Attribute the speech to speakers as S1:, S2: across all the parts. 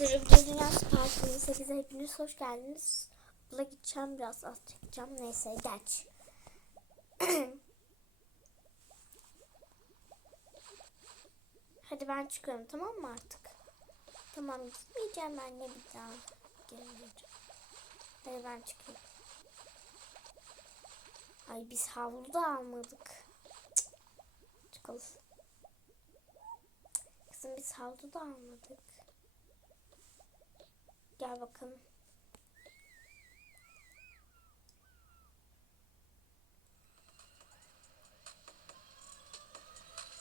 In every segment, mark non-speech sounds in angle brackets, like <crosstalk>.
S1: Sürücü Dünyası Partisi'nin 8'e hepiniz hoş geldiniz. Bula gideceğim biraz az çekeceğim. Neyse geç. <clears throat> Hadi ben çıkıyorum tamam mı artık? Tamam gitmeyeceğim ben ne bir daha. Gelmeyeceğim. Hadi ben çıkayım. Ay biz havlu da almadık. Çıkalım. Kızım biz havlu da almadık. Gel bakalım.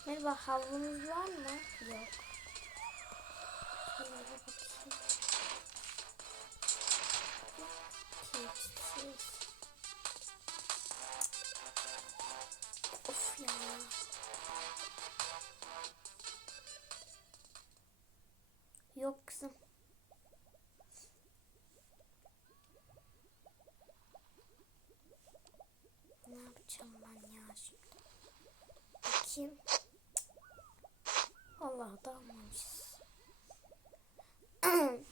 S1: Merhaba havlumuz var mı? Yok. Yok kızım. Ne yapacağım ben ya şimdi? Bakayım. Allah da almamışız. <clears throat>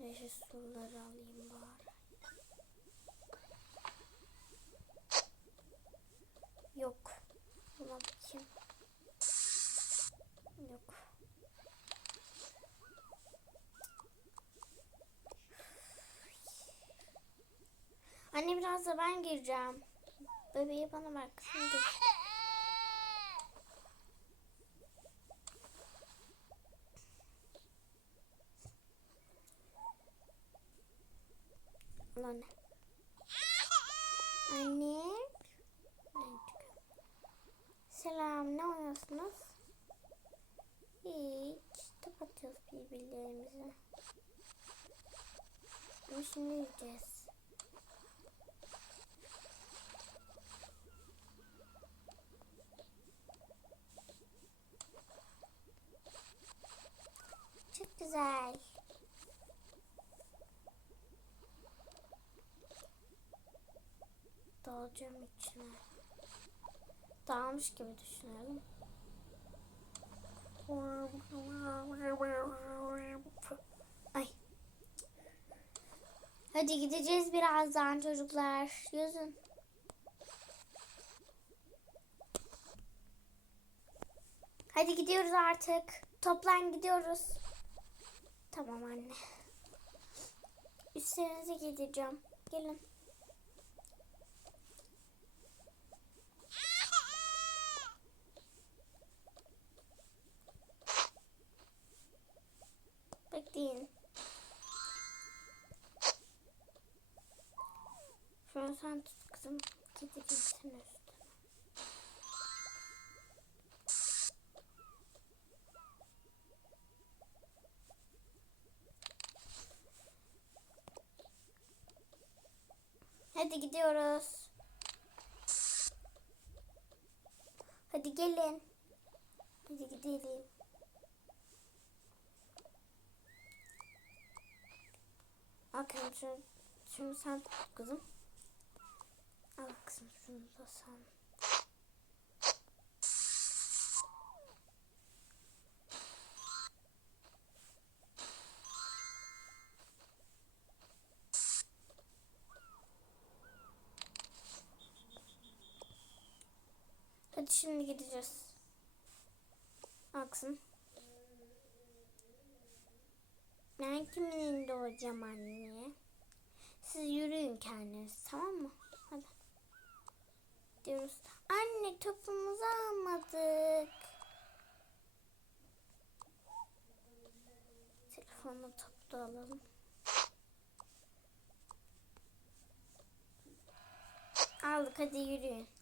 S1: Neyse suları alayım bari. Yok. Buna bakayım. Yok. Anne biraz da ben gireceğim. Bebeği bana bırak. Sen gir. Al anne. Anne. Selam ne oynuyorsunuz? Hiç. Top atıyoruz birbirlerimize. Ama şimdi yiyeceğiz. Güzel. Dalacağım içine. Dağılmış gibi düşünüyorum. Ay. Hadi gideceğiz birazdan çocuklar. Yüzün. Hadi gidiyoruz artık. Toplan gidiyoruz. Tamam anne. Üstlerinize gideceğim. Gelin. Bekleyin. Şu an sen tut kızım. Sen üstüne. Hadi gidiyoruz. Hadi gelin. Hadi gidelim. Bakın şunu, şunu sen kızım. Al kızım şunu da sen. Hadi şimdi gideceğiz. Kızım. Ben kimin elinde olacağım anne? Siz yürüyün kendiniz tamam mı? Hadi. Diyoruz. Anne topumuzu almadık. Telefonla topu da alalım. Aldık hadi yürüyün.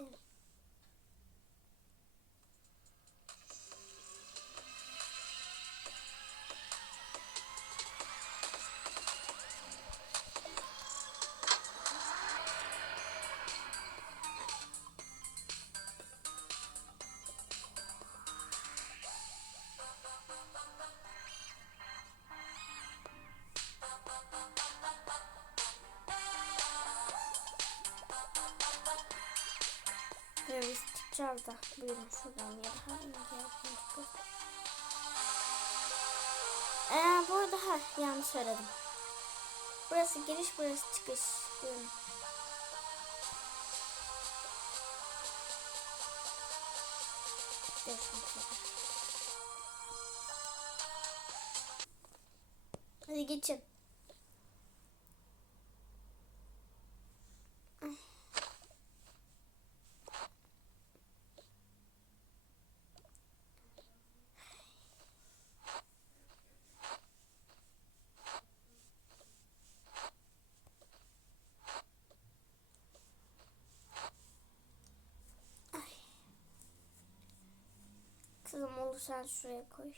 S1: Oh. Hadi gidelim. aşağıda. Buyurun şuradan ya da. Ee, bu arada ha, yanlış söyledim. Burası giriş, burası çıkış. Buyurun. Hadi geçin. Ay. Kızım olur sen şuraya koy.